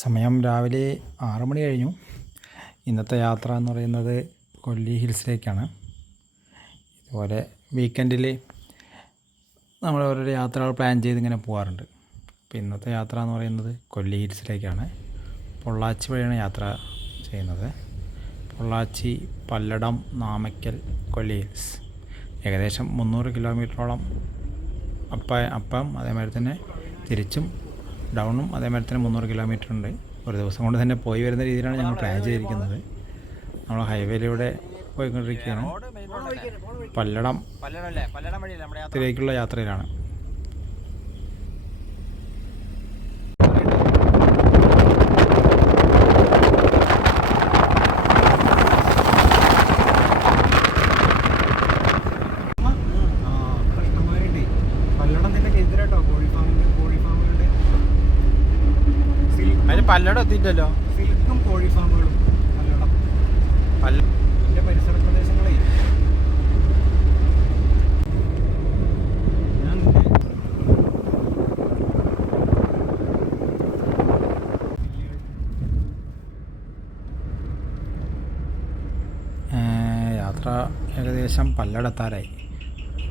സമയം രാവിലെ ആറ് മണി കഴിഞ്ഞു. ഇന്നത്തെ യാത്ര എന്ന് പറയുന്നത് കൊല്ലി ഹിൽസിലേക്കാണ്. ഇതുപോലെ വീക്കെൻഡിൽ നമ്മൾ ഓരോരോ യാത്രകൾ പ്ലാൻ ചെയ്ത് ഇങ്ങനെ പോകാറുണ്ട് അപ്പോൾ ഇന്നത്തെ യാത്ര എന്ന് പറയുന്നത് കൊല്ലി ഹിൽസിലേക്കാണ്. പൊള്ളാച്ചി വഴിയാണ് യാത്ര ചെയ്യുന്നത്. പൊള്ളാച്ചി പല്ലടം നാമക്കൽ കൊല്ലി ഹിൽസ്. ഏകദേശം മുന്നൂറ് കിലോമീറ്ററോളം അപ്പം അപ്പം അതേമാതിരി തന്നെ തിരിച്ചും ഡൗണും അതേമാതിരി തന്നെ മുന്നൂറ് കിലോമീറ്റർ ഉണ്ട്. ഒരു ദിവസം കൊണ്ട് തന്നെ പോയി വരുന്ന രീതിയിലാണ് ഞങ്ങൾ പ്ലാൻ ചെയ്തിരിക്കുന്നത്. നമ്മൾ ഹൈവേയിലൂടെ പോയിക്കൊണ്ടിരിക്കുകയാണ്. പല്ലടം ത്തിലേക്കുള്ള യാത്രയിലാണ് കഷ്ടന്മാരുണ്ട് പല്ലടം തന്നെ എതിരാട്ടോ കോഴി ഫാമിന്റെ കോഴി ഫാമുകളുടെ അതിന് പല്ലടം എത്തിയിട്ടല്ലോ സിൽക്കും കോഴി ഫാമുകളും എന്റെ പരിസര പ്രദേശങ്ങളെ യാത്ര ഏകദേശം പല്ലടത്താരായി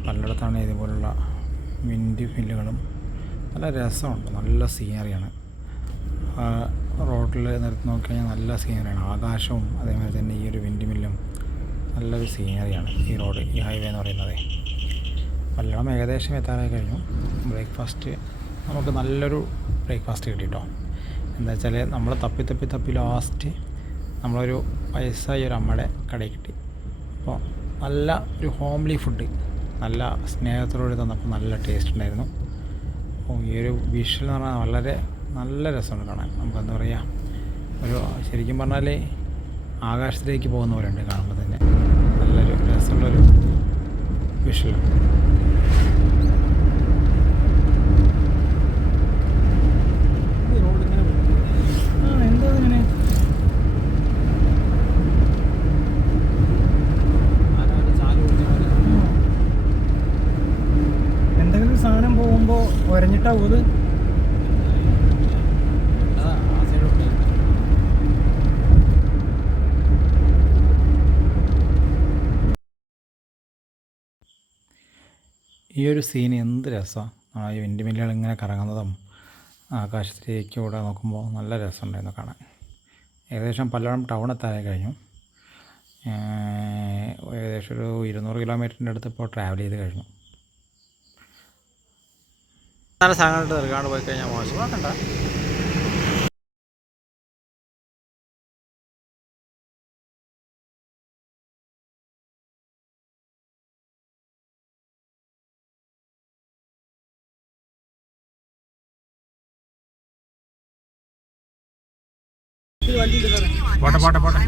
പല്ലടത്താണ് ഇതുപോലുള്ള വിൻഡ് ഫില്ലുകളും. നല്ല രസമുണ്ട്. നല്ല സീനറിയാണ് റോഡിൽ നിർത്തി നോക്കിക്കഴിഞ്ഞാൽ നല്ല സീനറിയാണ് ആകാശവും അതേമാതിരി തന്നെ ഈ ഒരു വിൻഡ് നല്ലൊരു സീനറിയാണ് ഈ റോഡ് ഈ ഹൈവേ എന്ന് പറയുന്നത്. പല്ലടം ഏകദേശം എത്താറായി കഴിഞ്ഞു. ബ്രേക്ക്ഫാസ്റ്റ് നമുക്ക് നല്ലൊരു ബ്രേക്ക്ഫാസ്റ്റ് കിട്ടിട്ടോ. എന്താ വെച്ചാൽ നമ്മൾ തപ്പി തപ്പി തപ്പി ലാസ്റ്റ് നമ്മളൊരു വയസ്സായ ഒരു അമ്മയുടെ കടയിൽ കിട്ടി. അപ്പോൾ നല്ല ഒരു ഹോംലി ഫുഡ് നല്ല സ്നേഹത്തോടെ തന്നപ്പോൾ നല്ല ടേസ്റ്റ് ഉണ്ടായിരുന്നു. അപ്പോൾ ഈ ഒരു വിഷ്വൽ എന്ന് പറഞ്ഞാൽ വളരെ നല്ല രസമുണ്ട് കാണാൻ. നമുക്കെന്താ പറയുക ഒരു ശരിക്കും പറഞ്ഞാൽ ആകാശത്തിലേക്ക് പോകുന്ന കാണുമ്പോൾ തന്നെ. നല്ലൊരു രസമുള്ളൊരു വിഷയമാണ് സാധനം പോകുമ്പോൾ ഈ ഒരു സീൻ എന്ത് രസമാണ് ആ ഈ വിൻഡ് മില്ലുകൾ ഇങ്ങനെ കറങ്ങുന്നതും ആകാശത്തിലേക്ക് കൂടെ നോക്കുമ്പോൾ നല്ല രസമുണ്ടായിരുന്നു കാണാൻ. ഏകദേശം പലയിടം ടൗൺ എത്താനായി കഴിഞ്ഞു. ഏകദേശം ഒരു ഇരുന്നൂറ് കിലോമീറ്ററിന്റെ അടുത്ത് ഇപ്പോൾ ട്രാവൽ ചെയ്ത് കഴിഞ്ഞു. നല്ല സാധനമായിട്ട് തീർക്കാണ്ട് പോയി കഴിഞ്ഞാൽ മോശം. നോക്കണ്ട പോട്ടെ പോട്ടെ പോട്ടെ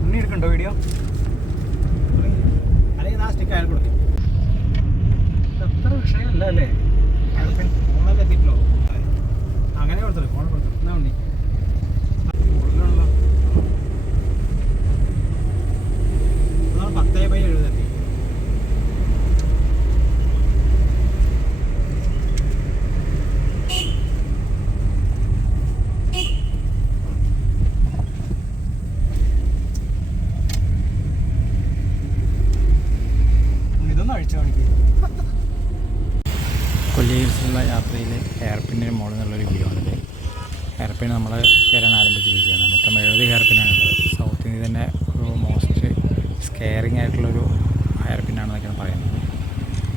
ഉണ്ണി എടുക്കണ്ടോ വീഡിയോ അല്ലെങ്കിൽ ആ സ്റ്റിക്ക് അയാൾ കൊടുക്കും അത്ര വിഷയമല്ല അല്ലേ ഫോണിൽ എത്തിയിട്ടോ അങ്ങനെ കൊടുത്തത് ഫോൺ കൊടുത്തത് എന്നാ ഉണ്ണി കൂടുതലാണല്ലോ അതാണ് പത്തേ ബൈ എഴുപത്തി ഉണ്ണി ഇതൊന്നും അഴിച്ചു കാണിക്കുക കൊല്ലി ഹിൽസിലുള്ള യാത്രയിൽ ഹെയർപിന്നിന് മോഡൽ നിന്നുള്ളൊരു വ്യൂ ആണിത്. നമ്മൾ കയറാൻ ആരംഭിച്ചിരിക്കുകയാണ്. മൊത്തം എഴുപത് ഹെയർപിന്നാണ് ഉള്ളത് സൗത്ത് ഇന്ത്യ തന്നെ ഒരു മോസ്റ്റ് സ്കെയറിങ് ആയിട്ടുള്ളൊരു ഹെയർപിന്നാണെന്നൊക്കെയാണ് പറയുന്നത്.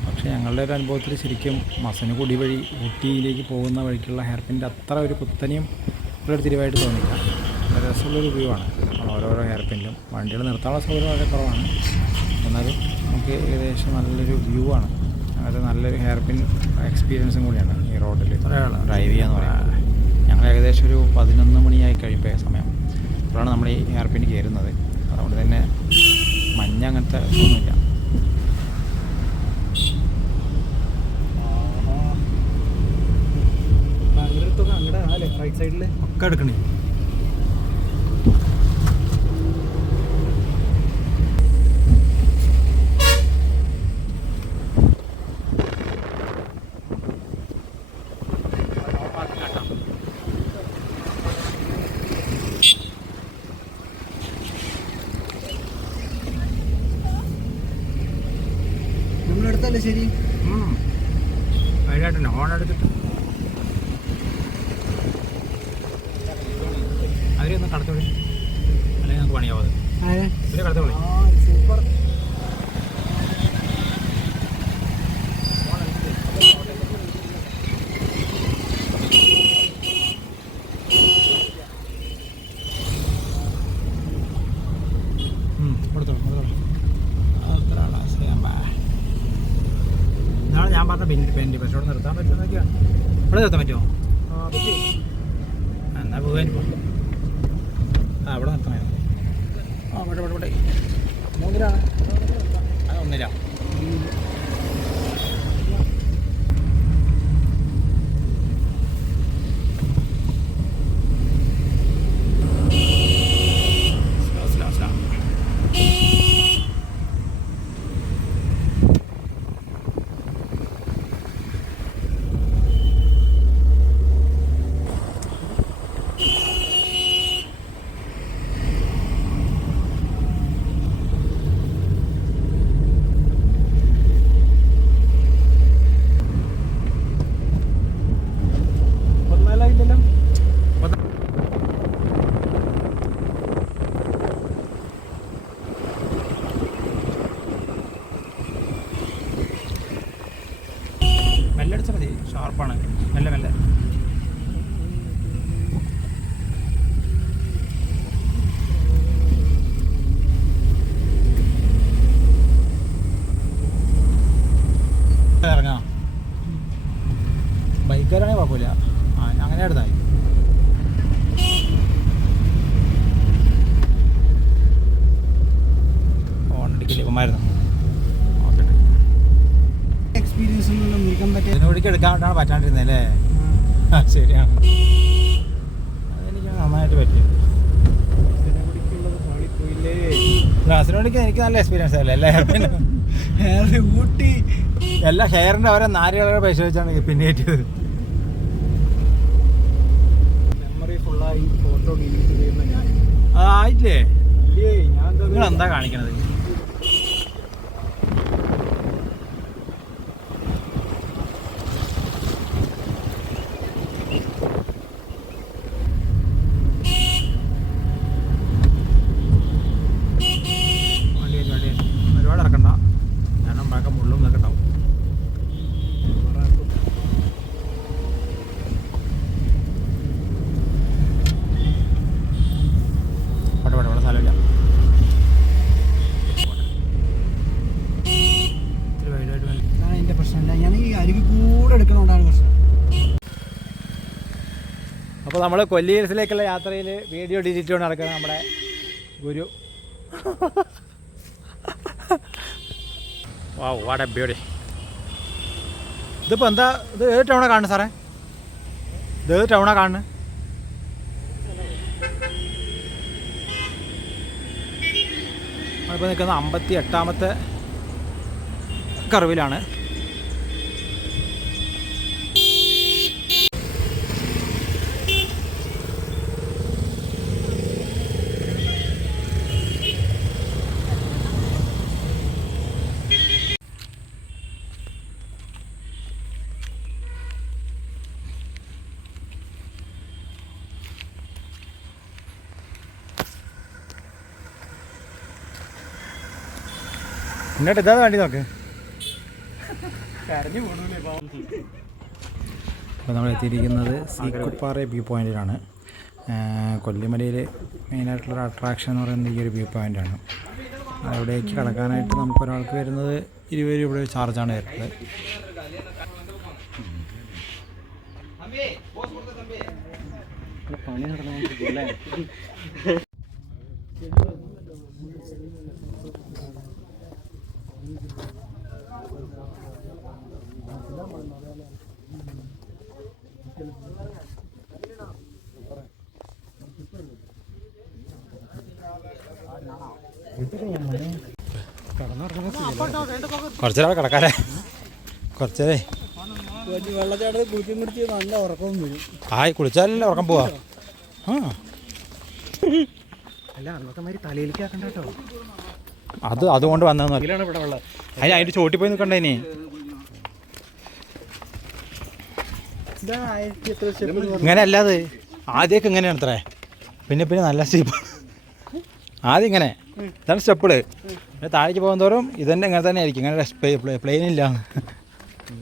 പക്ഷേ ഞങ്ങളുടെ ഒരു അനുഭവത്തിൽ ശരിക്കും മസനഗുടി വഴി ഊട്ടിയിലേക്ക് പോകുന്ന വഴിക്കുള്ള ഹെയർപിന്റെ അത്ര ഒരു കുത്തനെയും ഉള്ളൊരു തിരിവായിട്ട് തോന്നില്ല നല്ല രസമുള്ളൊരു വ്യൂ ആണ്. ഓരോരോ ഹെയർപിന്നിലും വണ്ടികൾ നിർത്താനുള്ള സൗകര്യം വളരെ കുറവാണ്. എന്നാലും നമുക്ക് ഏകദേശം നല്ലൊരു വ്യൂ ആണ്. അത് നല്ലൊരു ഹെയർ പിൻ എക്സ്പീരിയൻസും കൂടിയാണ് ഈ റോഡിൽ ഡ്രൈവ് ചെയ്യാന്ന് പറയുന്നത്. ഞങ്ങൾ ഏകദേശം ഒരു പതിനൊന്ന് മണിയായി കഴിയുമ്പോൾ സമയം. അപ്പോഴാണ് നമ്മൾ ഈ ഹെയർ പിൻ കയറുന്നത്. അതുകൊണ്ട് തന്നെ മഞ്ഞ അങ്ങനത്തെ ഒന്നുമില്ല ഒക്കെ എടുക്കണേ. ഇതാണ് ഞാൻ പെയിന്റ് പക്ഷേ ഇവിടെ നിർത്താൻ പറ്റുമെന്നൊക്കെയാണ് ഇവിടെ നിർത്താൻ പറ്റുമോ? ആ പറ്റി. എന്നാ പോകാൻ ആ ഇവിടെ നിർത്തണേ ആ ഇവിടെ ഇവിടെ ഇവിടെ. മൂന്നിലാണ്. അത് ഒന്നില്ല ഗ്ലാസിനോടിക്ക് എനിക്ക് നല്ല എക്സ്പീരിയൻസ് അല്ലേ? എല്ലാ ഊട്ടി എല്ലാ ഹെയറിന്റെ ഓരോ നാരുകളെ പരിശോധിച്ചാണ് പിന്നെ കയറ്റിയത് മെമ്മറി ഫുള്ളായി ഫോട്ടോ ഡിലീറ്റ് ചെയ്യുന്ന ഞാൻ. ആയില്ലേ നിങ്ങൾ എന്താ കാണിക്കണത് വണ്ടി വരും, വണ്ടി വരും. ഒരുപാട് ഇറക്കണ്ട കാരണം ബാക്കി മുള്ളും ഇതൊക്കെ ഉണ്ടാവും പോട്ടെ പോട്ടെ ഇവിടെ സ്ഥലമില്ല ഇത്തിരി വൈഡായിട്ട് വേണം അതാണ് എന്റെ പ്രശ്നം ഞാൻ ഈ അരുവി കൂടെ പ്രശ്നം. അപ്പോൾ നമ്മൾ കൊല്ലി ഹിൽസിലേക്കുള്ള യാത്രയിൽ വീഡിയോ ഡിജിറ്റ് കൊണ്ട് നടക്കുന്ന നമ്മുടെ ഗുരു. വാ വാട്ട് എ ബ്യൂട്ടി ഇതിപ്പോൾ എന്താ ഇത് ഏത് ടൗണാണ് കാണുന്നത് സാറേ? ഇത് ഏത് ടൗണാണ് കാണുന്നത് നമ്മളിപ്പോൾ നിൽക്കുന്ന അമ്പത്തി എട്ടാമത്തെ കർവിലാണ് എന്നിട്ട് ഇതാ വേണ്ടി നോക്ക്. അപ്പോൾ നമ്മൾ എത്തിയിരിക്കുന്നത് സീക്കുപ്പാറ വ്യൂ പോയിന്റിലാണ്. കൊല്ലിമലയിൽ മെയിനായിട്ടുള്ളൊരു അട്രാക്ഷൻ എന്ന് പറയുന്നത് ഈ ഒരു വ്യൂ പോയിന്റാണ്. അവിടേക്ക് കടക്കാനായിട്ട് നമുക്ക് ഒരാൾക്ക് വരുന്നത് ഇരുപത് രൂപയുടെ ചാർജാണ് വരുന്നത്. പണി നടന്നുകൊണ്ടിരിക്കും കുറച്ചേരം കിടക്കാല്ലേ കുറച്ചേരേ. വെള്ളച്ചാട്ടത്തിൽ കുളിച്ചു നിർത്തി നല്ല ഉറക്കവും വരും. ആയി കുളിച്ചാലല്ലേ ഉറക്കം പോവാ. ആ. അല്ല അന്നത്തെ മാതിരി തലയിലേക്ക് ആക്കണ്ട കേട്ടോ. അത് അതുകൊണ്ട് വന്നതെന്ന് ഇതിലാണ് ഇവിടെ വെള്ളം അതിന് അതിന്റെ ചോട്ടി പോയി നിൽക്കണ്ടേ ഇനി? ഇങ്ങനെ അല്ലാതെ ആദ്യമൊക്കെ ഇങ്ങനെയാണ് അത്രേ പിന്നെ പിന്നെ നല്ല സ്റ്റെപ്പ്. ആദ്യം ഇങ്ങനെ. ഇതാണ് സ്റ്റെപ്പിൾ പിന്നെ താഴേക്ക് പോകും തോറും ഇതന്നെ ഇങ്ങനെ തന്നെ ആയിരിക്കും. ഇങ്ങനെ പ്ലെയിൻ ഇല്ല.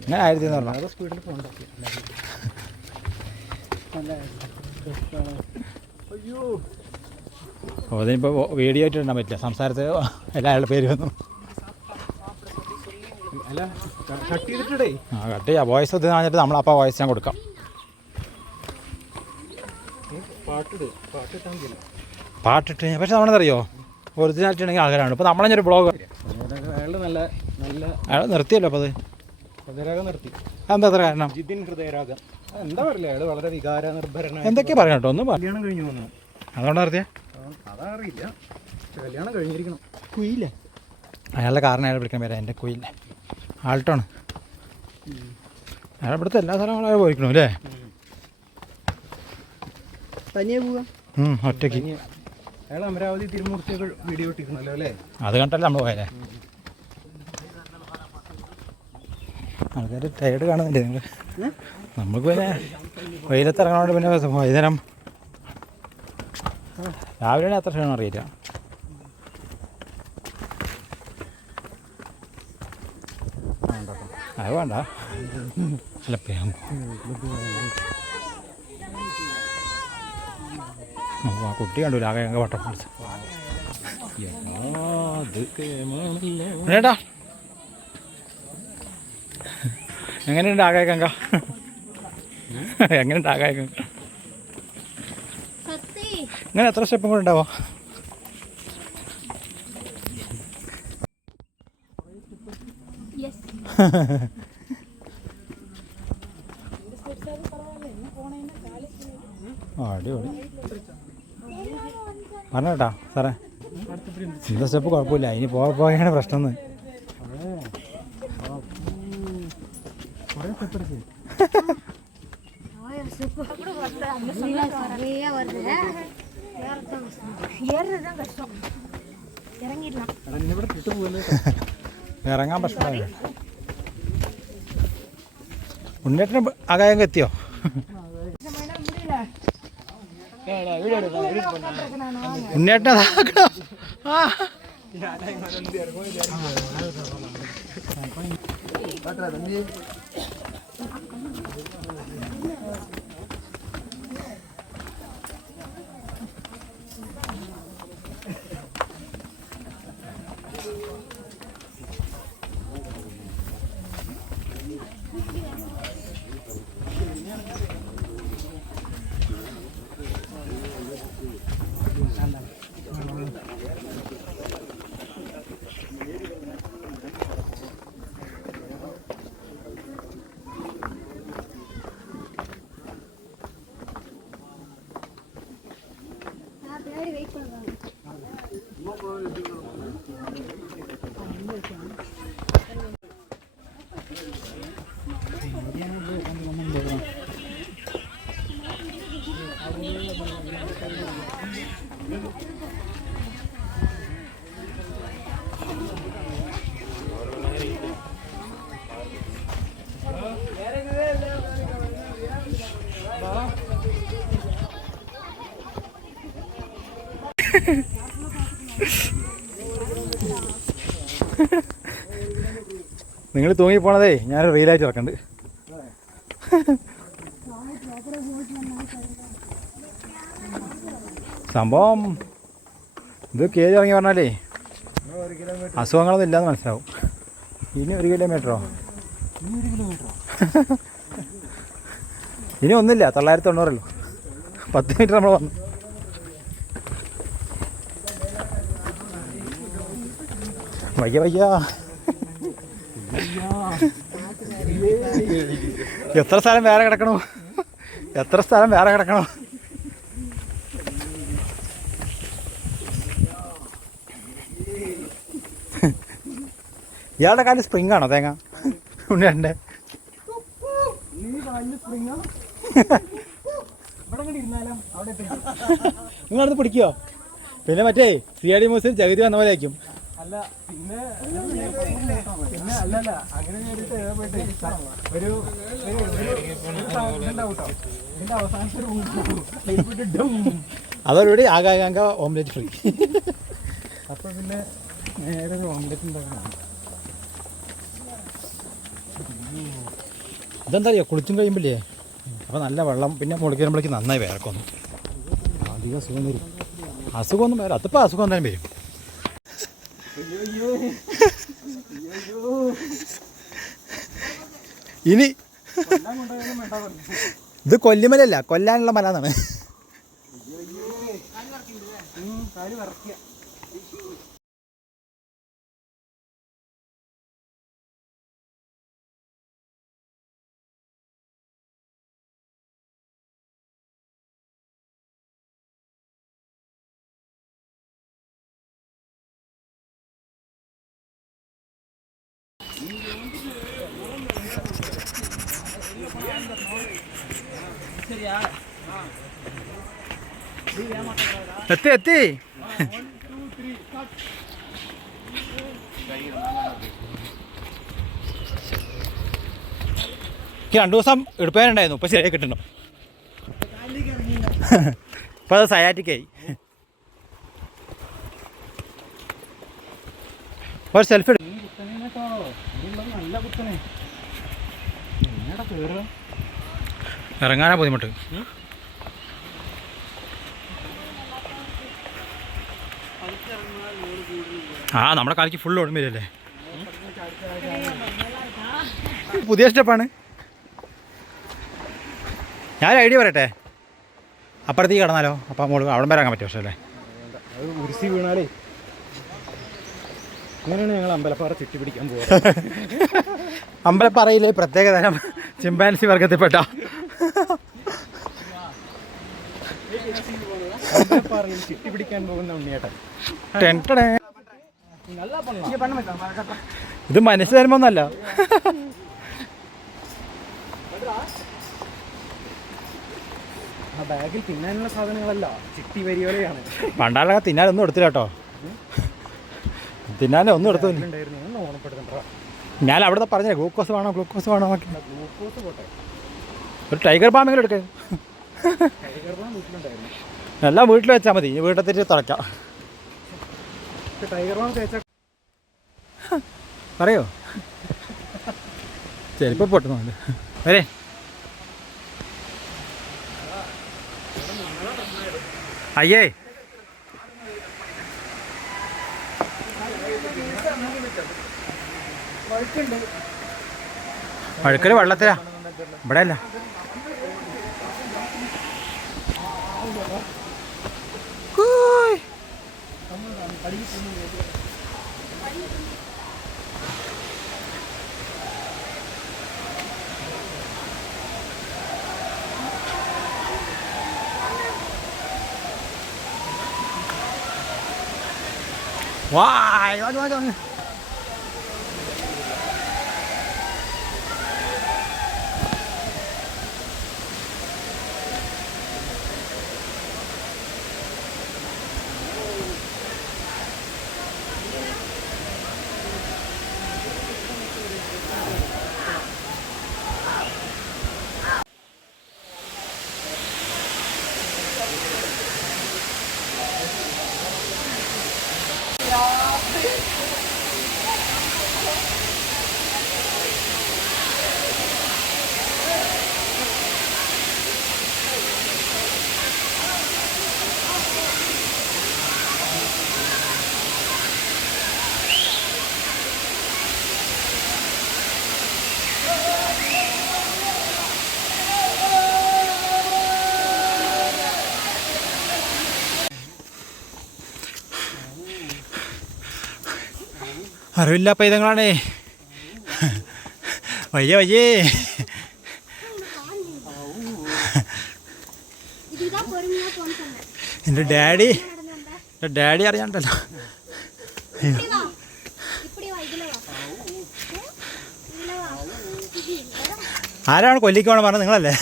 ഇങ്ങനെ ആയിരത്തി എന്ന് പറഞ്ഞു. സ്പീഡിൽ അയ്യോ അപ്പോൾ അതിനിപ്പോൾ വീഡിയോ ആയിട്ട് ഇടാൻ പറ്റില്ല. സംസാരത്തെ എല്ലാവരുടെ പേര് വന്നു. ആ കട്ട് ചെയ്യാം. വോയിസ് ഇത് കാണിച്ചിട്ട് നമ്മൾ അപ്പ വോയിസ് ഞാൻ കൊടുക്കാം. പാട്ടിട് പാട്ടിട്ടാൻ പാട്ടിട്ട് പക്ഷെ പക്ഷേ നമ്മളെന്തറിയോ? ഒറിജിനാലിറ്റി ഉണ്ടെങ്കിൽ ആഗ്രഹമാണ്. ഇപ്പോൾ നമ്മളെ ഒരു ബ്ലോഗ് അയാൾ നിർത്തിയല്ലോ അപ്പോൾ അത്. ഹൃദയരാഗം നിർത്തി. എന്താ അത്ര കാരണം? ജിതിൻ ഹൃദയരാഗം. എന്താ പറയില്ല അയാൾ വളരെ വികാര നിർഭരനായ എന്തൊക്കെ പറയണം കേട്ടോ? ഒന്ന് കല്യാണം കഴിഞ്ഞു വന്നു. അതുകൊണ്ട് നിർത്തിയ? അതറിയില്ല കല്യാണം കഴിഞ്ഞിരിക്കണം. കുയില്ലേ അയാളുടെ കാരണം അയാൾ വിളിക്കാൻ പേരാ എന്റെ കുയില്ല ആൾട്ടാണ്. അയാൾ ഇവിടുത്തെ എല്ലാ സ്ഥലങ്ങളും അയാൾ പോയിക്കണു അല്ലേ? തനിയെ പോവാ? ഒറ്റയ്ക്ക്. അയാൾ അമരാവതി തിരുമൂർത്തിയൊക്കെ വീഡിയോ ഇട്ടിരിക്കണല്ലോ അല്ലേ? അത് കണ്ടല്ലേ നമ്മൾ പോയാലേ ആൾക്കാർ ടയർഡ് കാണുന്നില്ലേ നിങ്ങൾ? നമുക്ക് പിന്നെ വെയിലത്ത് ഇറങ്ങണോണ്ട് പിന്നെ വൈകുന്നേരം രാവിലെ അത്ര ക്ഷീണം അറിയില്ല. അത് വേണ്ട. അല്ല ആ കുട്ടി കണ്ടു ആകെ ഞങ്ങൾ വട്ടം പിടിച്ച്. ഏട്ടാ എങ്ങനെയുണ്ട് ആകായ കങ്ക എങ്ങനെയുണ്ട് ആകായ കങ്ക ഇങ്ങനെ എത്ര സ്റ്റെപ്പും കൂടെ ഉണ്ടാവോ? ആ അടിപൊളി പറഞ്ഞോട്ടാ സാറേ. സിംഗിൾ സ്റ്റെപ്പ് കുഴപ്പമില്ല ഇനി പോയ പോയാണ് പ്രശ്നം ഇറങ്ങാൻ പ്രശ്നമില്ല. ഉണ്ണേട്ടന് അകായം കെത്തിയോ ഉണ്ണേട്ടനെ അതാക്കണോ ആ നിങ്ങൾ തൂങ്ങി പോണതേ ഞാൻ റീലായിട്ട് ഇറക്കണ്ട് സംഭവം ഇത് കേജ് ഇറങ്ങി പറഞ്ഞാലേ അസുഖങ്ങളൊന്നും ഇല്ലാന്ന് മനസ്സിലാവും. ഇനി ഒരു കിലോമീറ്ററോ? ഇനി ഒന്നുമില്ല തൊള്ളായിരത്തി തൊണ്ണൂറല്ലോ പത്ത് മീറ്റർ നമ്മൾ വന്നു. വയ്യ വയ്യ എത്ര സ്ഥലം വേറെ കിടക്കണോ? എത്ര സ്ഥലം വേറെ കിടക്കണോ? ഇയാളുടെ കാലിൽ സ്പ്രിങ് ആണോ തേങ്ങ? ഉണ്ണിയാണ്ടേ നിങ്ങളടുത്ത് പിടിക്കോ? പിന്നെ മറ്റേ C I D museum Jagathy വന്ന പോലെ ആയിരിക്കും. അല്ല പിന്നെ പിന്നെ അല്ലല്ല അങ്ങനെ നേരിട്ട് പോയിട്ട് ഒരു ഇതിന്റെ അവസാനത്തെ ഒരു അതോടുകൂടി ആകാങ്ക ഓംലെറ്റ് ഫ്രീ. അപ്പൊ പിന്നെ നേരെ ഒരു ഓംലെറ്റ് ഉണ്ടാക്കണം. ഇതെന്താ അറിയോ കുളിച്ചും കഴിയുമ്പോഴേ അപ്പോൾ നല്ല വെള്ളം പിന്നെ മുളിക്കുമ്പോഴേക്ക് നന്നായി വേർക്കൊന്നു അധികം അസുഖം വരും അസുഖമൊന്നും വരും അതിപ്പോൾ അസുഖം എന്തായാലും വരും. ഇനി ഇത് കൊല്ലിമലല്ല കൊല്ലാനുള്ള മല എന്നാണ് എത്തി എത്തി. രണ്ടു ദിവസം എടുപ്പാനുണ്ടായിരുന്നു ഇപ്പം ശരിയായി കിട്ടണം ഇപ്പം അത് സയാറ്റിക്കായി ഒരു സെൽഫി ഇറങ്ങാനാ ബുദ്ധിമുട്ട്. ആ നമ്മുടെ കാലിക്ക് ഫുൾ വരില്ലേ പുതിയ സ്റ്റെപ്പാണ്. ഞാൻ ഐഡിയ പറയട്ടെ? അപ്പുറത്തേക്ക് കടന്നാലോ? അപ്പം അവിടെ വരാൻ പറ്റുമോ പറ്റും പക്ഷേ അല്ലേ? വീണാലേ. അങ്ങനെയാണ് ഞങ്ങൾ അമ്പലപ്പാറ ചുറ്റി പിടിക്കാൻ പോകുന്നത് അമ്പലപ്പാറയിലെ പ്രത്യേക തരം ചിമ്പാൻസി വർഗത്തിൽപ്പെട്ട അമ്പലപ്പാറയിൽ ചുറ്റി പിടിക്കാൻ പോകുന്ന ഉണ്ണിയേട്ടൻ. ടെൻ ടെടേ. ഇത് മനസ്സ് തരുമ്പോന്നല്ല. ബാഗിൽ തിന്നാനുള്ള സാധനങ്ങളല്ല ചിട്ടി വരിയോലെയാണ് പണ്ടാളൊക്കെ തിന്നാനൊന്നും എടുത്തില്ല കേട്ടോ. തിന്നാനേ ഒന്നും എടുത്തു ഞാൻ അവിടെ പറഞ്ഞേ ഗ്ലൂക്കോസ് വേണോ ഗ്ലൂക്കോസ് വേണോ ഗ്ലൂക്കോസ് പോട്ടെ. ഒരു ടൈഗർ ബാമെങ്കിലും എടുക്കേ. ടൈഗർ ബാം വീട്ടിലുണ്ടായിരുന്നു. എല്ലാം വീട്ടിൽ വെച്ചാൽ മതി ഇനി വീട്ടിൽ തുറക്കാം പക്ഷെ ടൈഗർ ബാം തേച്ച പറയോ? ചിലപ്പോൾ പൊട്ടുന്നുണ്ട് വരെ. അയ്യേ. വഴുക്കൽ വെള്ളത്തിലാ. ഇവിടെ അല്ല കൂയ്. വായ് വാ വാ അറിവില്ല പൈതങ്ങളാണേ. വയ്യേ വയ്യേ. എന്റെ ഡാഡി എന്റെ ഡാഡി അറിയാണ്ടല്ലോ. ആരാണ് കൊല്ലിക്കോണ പറഞ്ഞത് നിങ്ങളല്ലേ?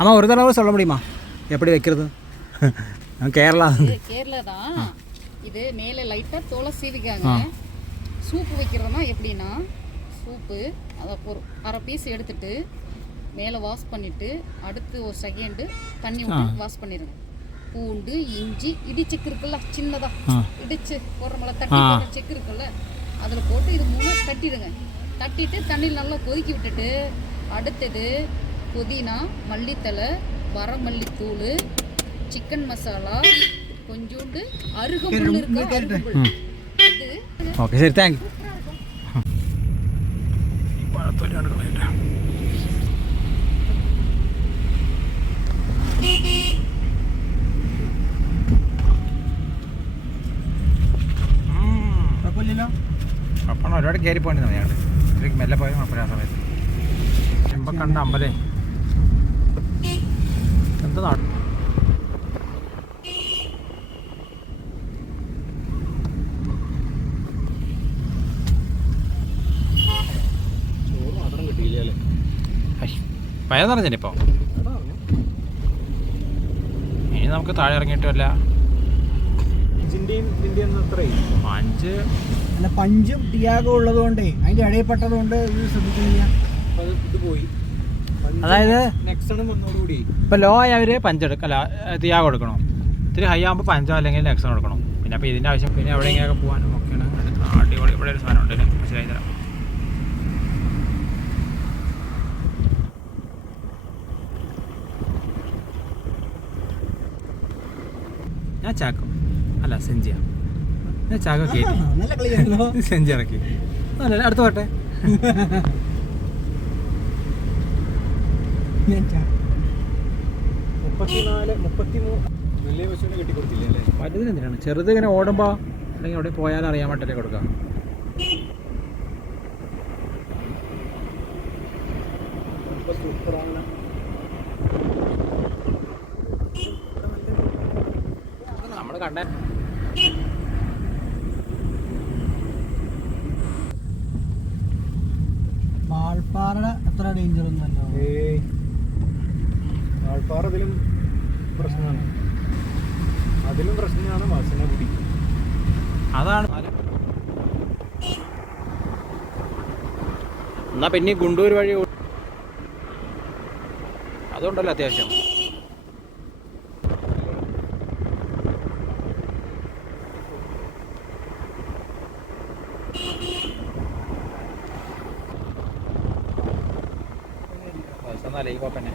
അമ്മ ഒരു തടവ് சொல்ல முடியுமா எப்படி வைக்கிறது? கேரளா. இது கேரளா தான் இது மேலே லைட்டாக தோலை சீவிக்காங்க. சூப்பு வைக்கிறதுனா எப்படின்னா சூப்பு அதை ஒரு அரை பீஸ் எடுத்துட்டு மேலே வாஷ் பண்ணிட்டு அடுத்து ஒரு செகண்டு தண்ணி விட்டு வாஷ் பண்ணிடுங்க. பூண்டு இஞ்சி இடி செக்கு இருக்குல்ல சின்னதா. இடிச்சு போடுறோம்ல தட்டி போடுற செக்கு இருக்குல்ல அதில் போட்டு இது மூணு தட்டிடுங்க. தட்டிட்டு தண்ணியில் நல்லா கொதிக்கி விட்டுட்டு அடுத்தது புதினா மல்லித்தலை வரமல்லித்தூள் சிக்கன் மசாலா கொஞ்சோண்டு அருகம்புல் இருக்கா அருகம்புல் அது ഓക്കെ ശരി താങ്ക് യു കുഴപ്പമില്ലല്ലോ അപ്പം ഒരുപാട് കയറി പോകേണ്ടി ഞങ്ങൾ ഇത്രയ്ക്ക് മെല്ലെ പോയാൽ കുഴപ്പമില്ല ആ സമയത്ത് ചെമ്പ കണ്ട അമ്പലേ എന്താ നാട് പയർ നിറഞ്ഞില്ലേ ഇപ്പോൾ ഇനി നമുക്ക് താഴെ ഇറങ്ങിയിട്ടല്ല അഞ്ച് അല്ല പഞ്ചും ടിയാഗോ ഉള്ളത് കൊണ്ടേ അതിന്റെ ഇടയിൽ പെട്ടത് കൊണ്ട് ഇത് ശ്രദ്ധിക്കുന്നില്ല. അത് ഇത് പോയി. അതായത് ഇപ്പൊ ലോ ആയവർ പഞ്ച് പഞ്ചെടുക്ക അല്ല തിയാ കൊടുക്കണം. ഇത്തിരി ഹൈ ആകുമ്പോൾ പഞ്ചോ അല്ലെങ്കിൽ നെക്സൺ കൊടുക്കണം. പിന്നെ അപ്പോൾ ഇതിന്റെ ആവശ്യം പിന്നെ എവിടെയെങ്കിലൊക്കെ പോകാനും ഒക്കെയാണ് അടിപൊളി ഇവിടെ ഒരു സാധനം ഉണ്ട് മനസ്സിലായി തരാം. ഞാൻ ചാക്കും. അല്ല സെഞ്ചിയ. ഞാൻ ചാക്കോ കയറ്റി സെഞ്ചി ഇറക്കി. അല്ല അടുത്ത പോട്ടെ. മുപ്പത്തിനാല് മുപ്പത്തിമൂന്ന് വലിയ പശുവിനെ കെട്ടിക്കൊടുത്തില്ല അല്ലേ? വലുതിന് എന്തിനാണ് ചെറുത് ഇങ്ങനെ ഓടുമ്പോൾ അല്ലെങ്കിൽ അവിടെ പോയാൽ അറിയാൻ വേണ്ടിയിട്ടേ കൊടുക്കാം ഇപ്പൊ സൂപ്പറാണ് നമ്മൾ കണ്ട വാൾപ്പാറയുടെ അത്ര ഡേഞ്ചർ ഒന്നുമല്ലോ ഏയ് വാൾപ്പാറ അതിലും പ്രശ്നമാണ്. അതിലും പ്രശ്നമാണ് വാസനപുടി അതാണ്. എന്നാ പിന്നെ ഗുണ്ടൂർ വഴി അതുണ്ടല്ലോ അത്യാവശ്യം. വയസ്സൊന്നല്ല ഈ കോപ്പന്നെ